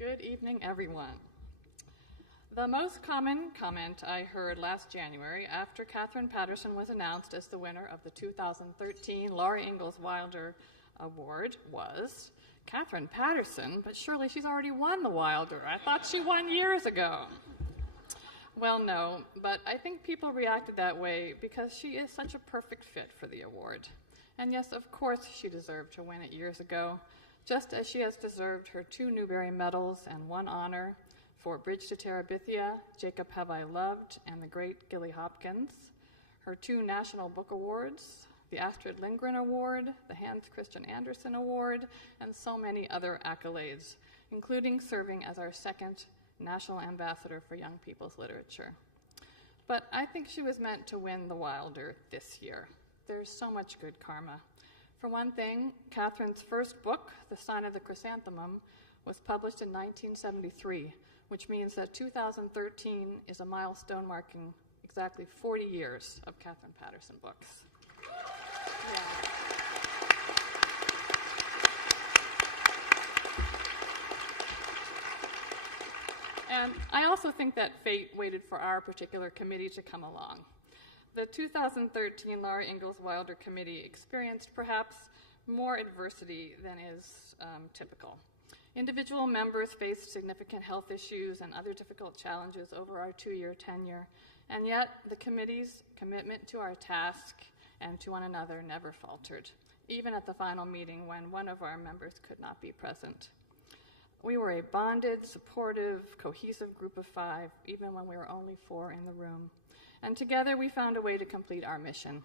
Good evening, everyone. The most common comment I heard last January after Katherine Paterson was announced as the winner of the 2013 Laura Ingalls Wilder Award was, "Katherine Paterson, but surely she's already won the Wilder. I thought she won years ago." Well, no, but I think people reacted that way because she is such a perfect fit for the award. And yes, of course she deserved to win it years ago, just as she has deserved her 2 Newbery medals and 1 honor for Bridge to Terabithia, Jacob Have I Loved, and the Great Gilly Hopkins, her 2 National Book Awards, the Astrid Lindgren Award, the Hans Christian Andersen Award, and so many other accolades, including serving as our 2nd National Ambassador for Young People's Literature. But I think she was meant to win the Wilder this year. There's so much good karma. For one thing, Katherine's first book, The Sign of the Chrysanthemum, was published in 1973, which means that 2013 is a milestone marking exactly 40 years of Katherine Paterson books. And I also think that fate waited for our particular committee to come along. The 2013 Laura Ingalls Wilder Committee experienced perhaps more adversity than is typical. Individual members faced significant health issues and other difficult challenges over our 2-year tenure, and yet the committee's commitment to our task and to one another never faltered, even at the final meeting when one of our members could not be present. We were a bonded, supportive, cohesive group of 5, even when we were only 4 in the room. And together we found a way to complete our mission.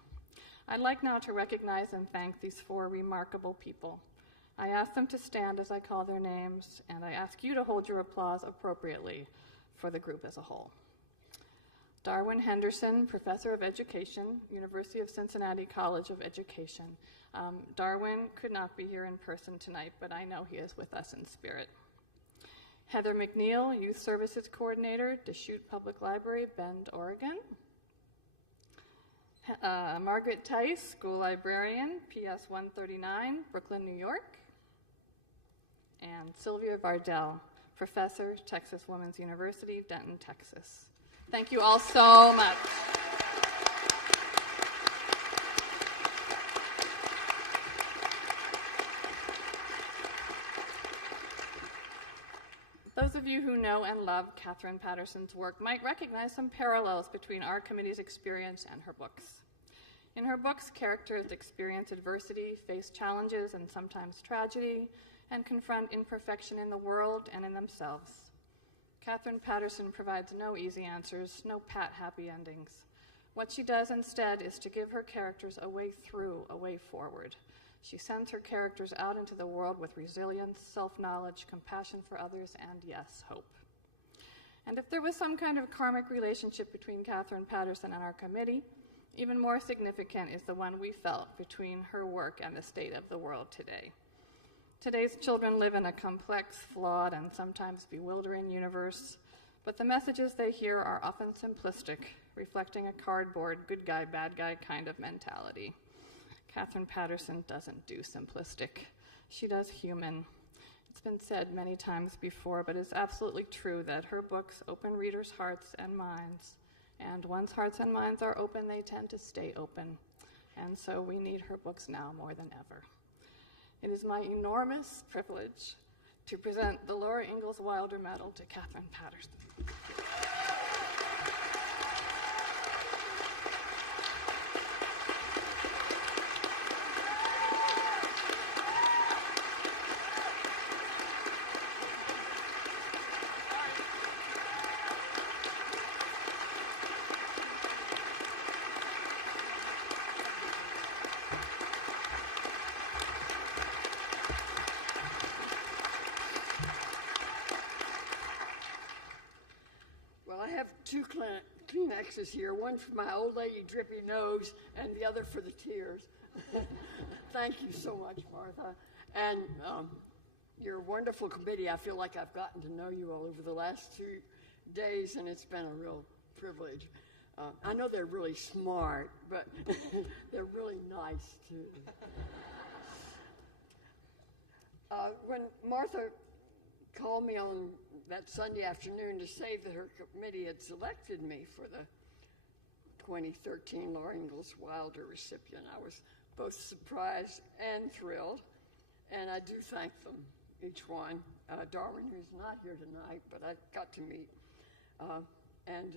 I'd like now to recognize and thank these 4 remarkable people. I ask them to stand as I call their names, and I ask you to hold your applause appropriately for the group as a whole. Darwin Henderson, Professor of Education, University of Cincinnati College of Education. Darwin could not be here in person tonight, but I know he is with us in spirit. Heather McNeil, Youth Services Coordinator, Deschutes Public Library, Bend, Oregon. Margaret Tice, School Librarian, PS 139, Brooklyn, New York. And Sylvia Vardell, Professor, Texas Women's University, Denton, Texas. Thank you all so much. Those of you who know and love Katherine Paterson's work might recognize some parallels between our committee's experience and her books. In her books, characters experience adversity, face challenges and sometimes tragedy, and confront imperfection in the world and in themselves. Katherine Paterson provides no easy answers, no pat happy endings. What she does instead is to give her characters a way through, a way forward. She sends her characters out into the world with resilience, self-knowledge, compassion for others, and yes, hope. And if there was some kind of karmic relationship between Katherine Paterson and our committee, even more significant is the one we felt between her work and the state of the world today. Today's children live in a complex, flawed, and sometimes bewildering universe, but the messages they hear are often simplistic, reflecting a cardboard, good guy, bad guy kind of mentality. Katherine Paterson doesn't do simplistic. She does human. It's been said many times before, but it's absolutely true that her books open readers' hearts and minds. And once hearts and minds are open, they tend to stay open. And so we need her books now more than ever. It is my enormous privilege to present the Laura Ingalls Wilder Medal to Katherine Paterson. Two Kleenexes here, one for my old lady drippy nose and the other for the tears. Thank you so much, Martha. And your wonderful committee. I feel like I've gotten to know you all over the last 2 days, and it's been a real privilege. I know they're really smart, but they're really nice, too. When Martha called me on that Sunday afternoon to say that her committee had selected me for the 2013 Laura Ingalls Wilder recipient. I was both surprised and thrilled, and I do thank them, each one. Darwin, who's not here tonight, but I got to meet, and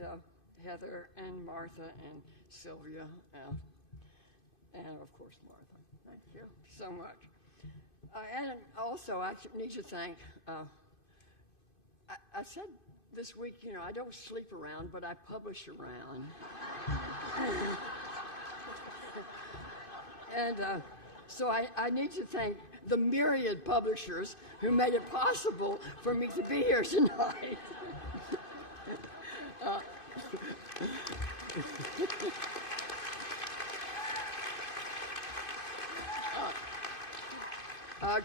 Heather and Martha and Sylvia, and of course Martha. Thank you so much. And also, I need to thank, I said this week, I don't sleep around, but I publish around. And so I need to thank the myriad publishers who made it possible for me to be here tonight.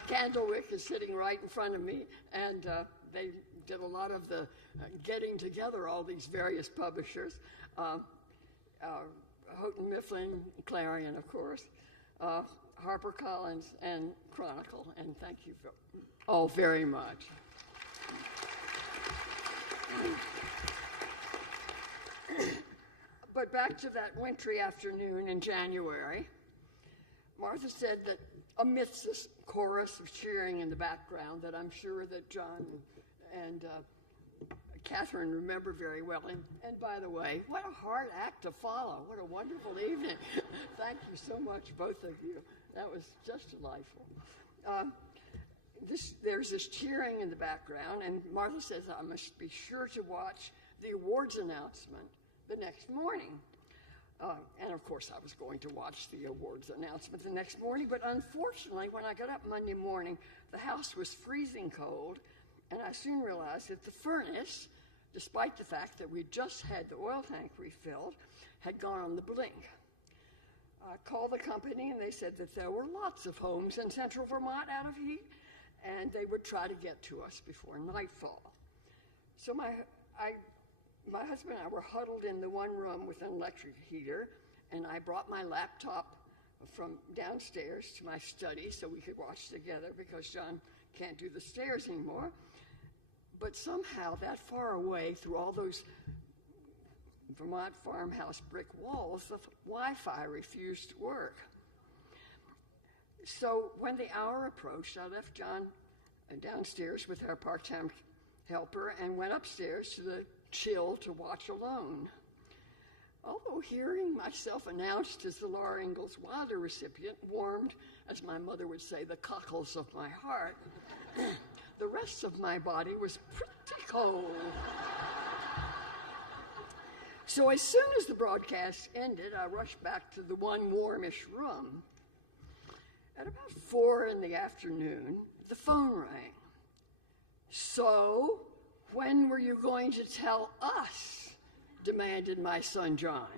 Candlewick is sitting right in front of me, and they did a lot of the getting together all these various publishers. Houghton Mifflin, Clarion, of course, HarperCollins, and Chronicle, and thank you all very much. But back to that wintry afternoon in January, Martha said that amidst this chorus of cheering in the background that I'm sure that John and Katherine remember very well. And by the way, what a hard act to follow. What a wonderful evening. Thank you so much, both of you. That was just delightful. There's this cheering in the background, and Martha says I must be sure to watch the awards announcement the next morning. And of course, I was going to watch the awards announcement the next morning, but unfortunately, when I got up Monday morning, the house was freezing cold, and I soon realized that the furnace, despite the fact that we'd just had the oil tank refilled, had gone on the blink. I called the company, and they said that there were lots of homes in central Vermont out of heat, and they would try to get to us before nightfall. So my husband and I were huddled in the one room with an electric heater, and I brought my laptop from downstairs to my study so we could watch together because John can't do the stairs anymore. But somehow that far away through all those Vermont farmhouse brick walls, the Wi-Fi refused to work. So when the hour approached, I left John downstairs with our part-time helper and went upstairs to the chill to watch alone. Although hearing myself announced as the Laura Ingalls Wilder recipient warmed, as my mother would say, the cockles of my heart, the rest of my body was pretty cold. So as soon as the broadcast ended, I rushed back to the one warmish room. At about 4 p.m, the phone rang. So, when were you going to tell us? Demanded my son John.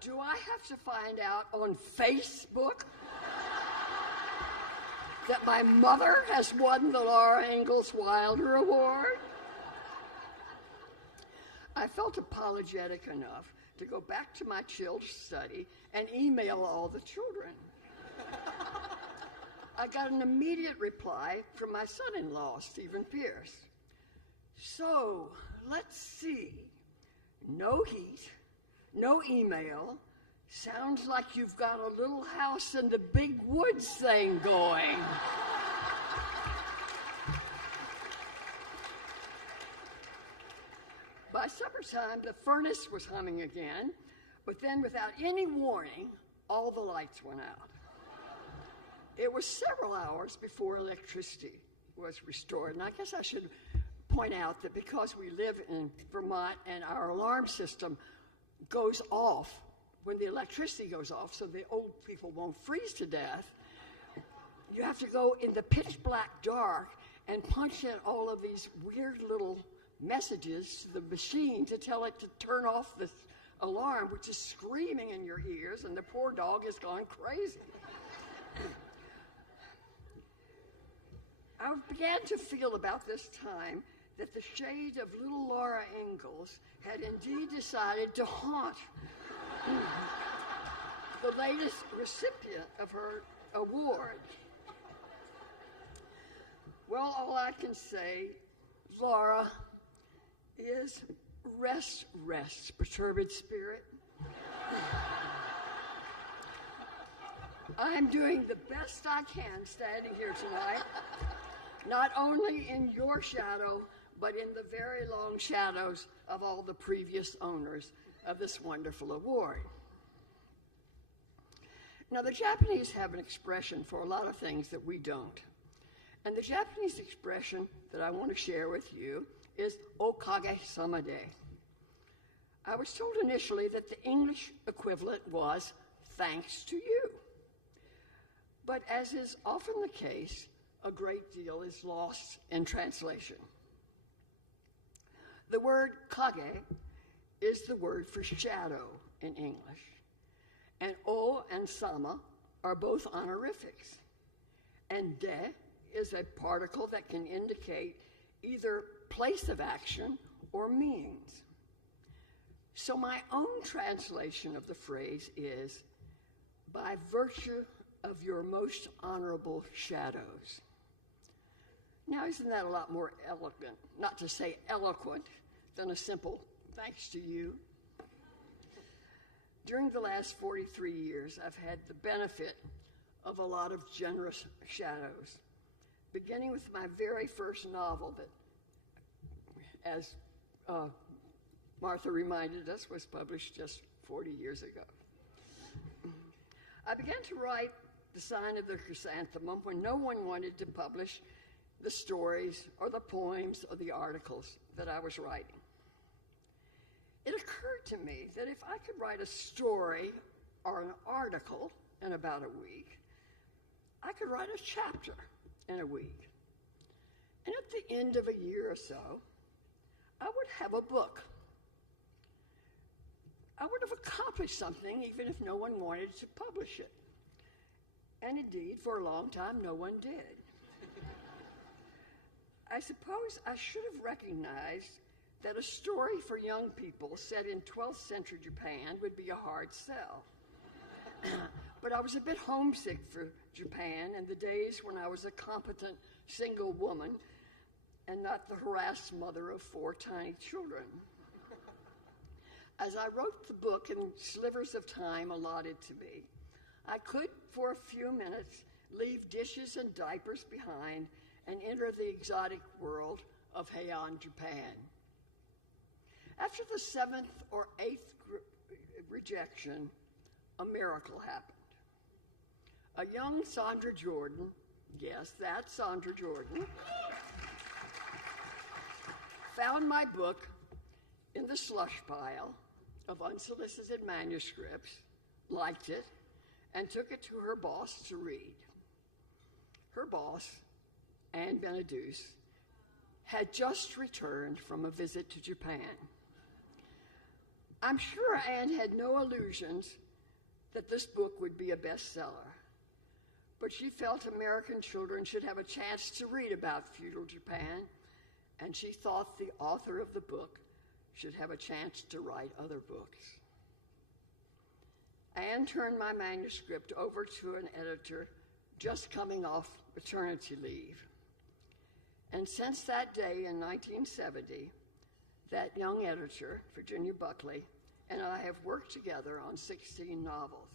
Do I have to find out on Facebook that my mother has won the Laura Ingalls Wilder Award? I felt apologetic enough to go back to my chilled study and email all the children. I got an immediate reply from my son-in-law, Stephen Pierce. So, let's see. No heat, no email. Sounds like you've got a little house in the big woods thing going. By suppertime, the furnace was humming again, but then without any warning, all the lights went out. It was several hours before electricity was restored, and I guess I should point out that because we live in Vermont and our alarm system goes off when the electricity goes off so the old people won't freeze to death, you have to go in the pitch black dark and punch in all of these weird little messages to the machine to tell it to turn off this alarm, which is screaming in your ears, and the poor dog has gone crazy. I began to feel about this time that the shade of little Laura Ingalls had indeed decided to haunt the latest recipient of her award. Well, all I can say, Laura, is rest, perturbed spirit. I'm doing the best I can standing here tonight, not only in your shadow, but in the very long shadows of all the previous owners of this wonderful award. Now, the Japanese have an expression for a lot of things that we don't. And the Japanese expression that I want to share with you is okage-sama de. I was told initially that the English equivalent was thanks to you. But as is often the case, a great deal is lost in translation. The word kage is the word for shadow in English. And o and sama are both honorifics. And de is a particle that can indicate either place of action or means. So my own translation of the phrase is, by virtue of your most honorable shadows. Now, isn't that a lot more elegant, not to say eloquent, than a simple thanks to you? During the last 43 years, I've had the benefit of a lot of generous shadows, beginning with my very first novel that, as Martha reminded us, was published just 40 years ago. I began to write The Sign of the Chrysanthemum when no one wanted to publish the stories or the poems or the articles that I was writing. It occurred to me that if I could write a story or an article in about a week, I could write a chapter in a week. And at the end of a year or so, I would have a book. I would have accomplished something even if no one wanted to publish it. And indeed, for a long time, no one did. I suppose I should have recognized that a story for young people set in 12th century Japan would be a hard sell. But I was a bit homesick for Japan and the days when I was a competent single woman and not the harassed mother of 4 tiny children. As I wrote the book in slivers of time allotted to me, I could, for a few minutes, leave dishes and diapers behind and enter the exotic world of Heian, Japan. After the 7th or 8th rejection, a miracle happened. A young Sandra Jordan, yes, that's Sandra Jordan, found my book in the slush pile of unsolicited manuscripts, liked it, and took it to her boss to read. Her boss, Anne Beneduce, had just returned from a visit to Japan. I'm sure Anne had no illusions that this book would be a bestseller, but she felt American children should have a chance to read about feudal Japan, and she thought the author of the book should have a chance to write other books. Anne turned my manuscript over to an editor just coming off maternity leave. And since that day in 1970, that young editor, Virginia Buckley, and I have worked together on 16 novels.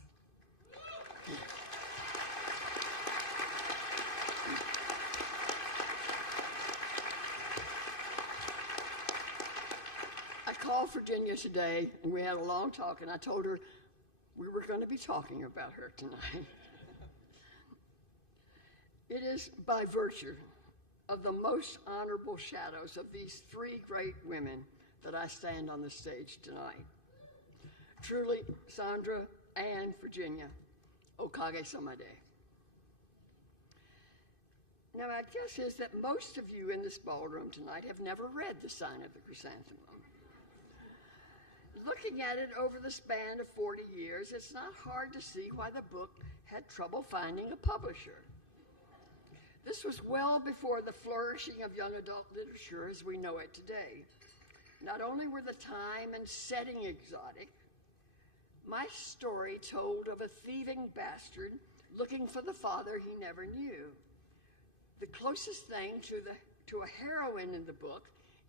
I called Virginia today, and we had a long talk, and I told her we were going to be talking about her tonight. It is by virtue of the most honorable shadows of these 3 great women that I stand on the stage tonight. Truly, Sandra and Virginia, okage-sama de. Now, my guess is that most of you in this ballroom tonight have never read The Sign of the Chrysanthemum. Looking at it over the span of 40 years, it's not hard to see why the book had trouble finding a publisher. This was well before the flourishing of young adult literature as we know it today. Not only were the time and setting exotic, my story told of a thieving bastard looking for the father he never knew. The closest thing to a heroine in the book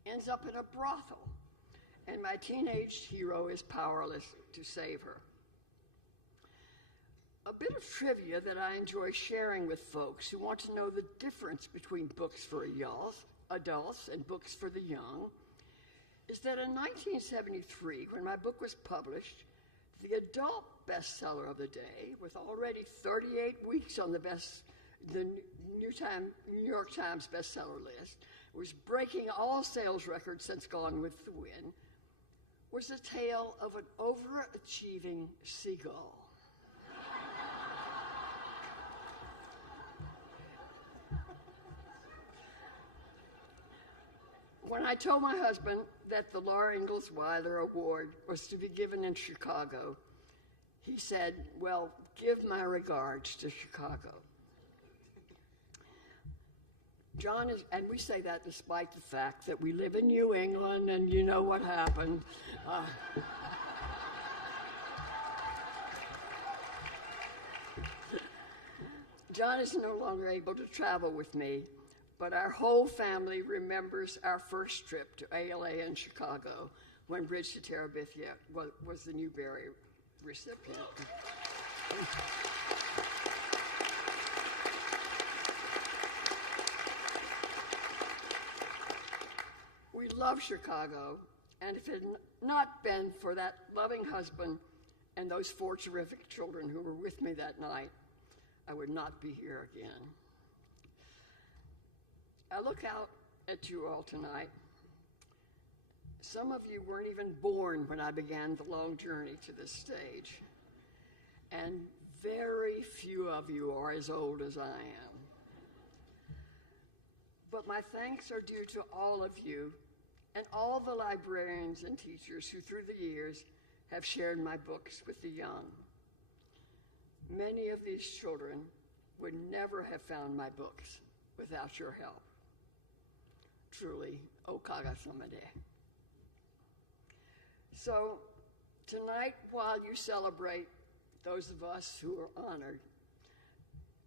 ends up in a brothel, and my teenage hero is powerless to save her. A bit of trivia that I enjoy sharing with folks who want to know the difference between books for adults and books for the young is that in 1973, when my book was published, the adult bestseller of the day, with already 38 weeks on the New York Times bestseller list, was breaking all sales records since Gone with the Wind, was a tale of an overachieving seagull. When I told my husband that the Laura Ingalls Wilder Award was to be given in Chicago, he said, "Well, give my regards to Chicago." John is, and we say that despite the fact that we live in New England and you know what happened. John is no longer able to travel with me, but our whole family remembers our first trip to ALA in Chicago when Bridge to Terabithia was the Newbery recipient. We love Chicago, and if it had not been for that loving husband and those 4 terrific children who were with me that night, I would not be here again. I look out at you all tonight. Some of you weren't even born when I began the long journey to this stage, and very few of you are as old as I am. But my thanks are due to all of you and all the librarians and teachers who through the years have shared my books with the young. Many of these children would never have found my books without your help. Truly, okaga samade. So tonight, while you celebrate those of us who are honored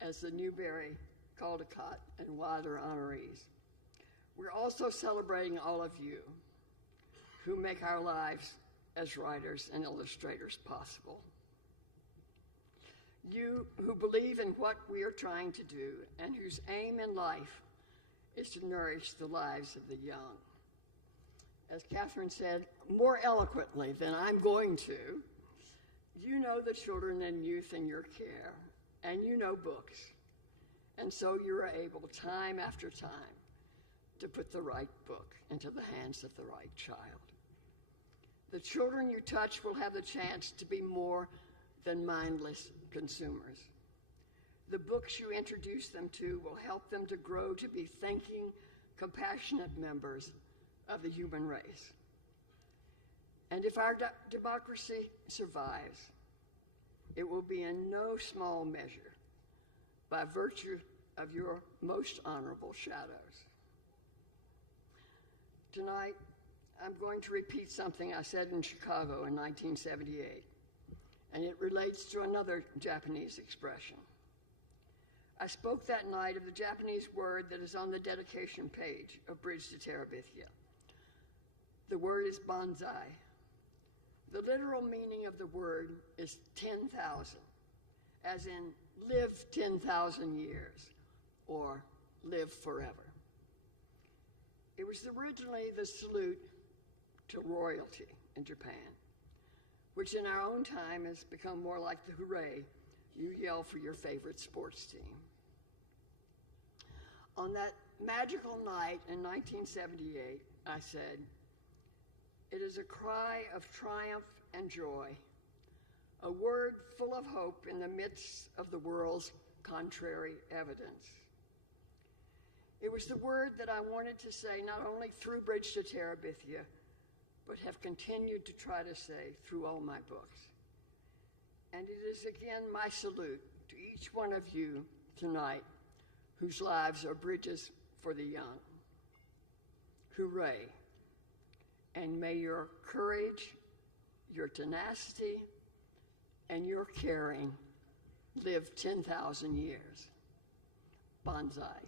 as the Newbery-Caldecott and Wilder honorees, we're also celebrating all of you who make our lives as writers and illustrators possible. You who believe in what we are trying to do and whose aim in life is to nourish the lives of the young. As Katherine said more eloquently than I'm going to, you know the children and youth in your care, and you know books, and so you are able time after time to put the right book into the hands of the right child. The children you touch will have the chance to be more than mindless consumers. The books you introduce them to will help them to grow to be thinking, compassionate members of the human race. And if our democracy survives, it will be in no small measure by virtue of your most honorable shadows. Tonight, I'm going to repeat something I said in Chicago in 1978, and it relates to another Japanese expression. I spoke that night of the Japanese word that is on the dedication page of Bridge to Terabithia. The word is bonsai. The literal meaning of the word is 10,000, as in live 10,000 years, or live forever. It was originally the salute to royalty in Japan, which in our own time has become more like the hooray you yell for your favorite sports team. On that magical night in 1978, I said, "It is a cry of triumph and joy, a word full of hope in the midst of the world's contrary evidence." It was the word that I wanted to say not only through Bridge to Terabithia, but have continued to try to say through all my books. And it is again my salute to each one of you tonight whose lives are bridges for the young. Hooray. And may your courage, your tenacity, and your caring live 10,000 years. Bonsai.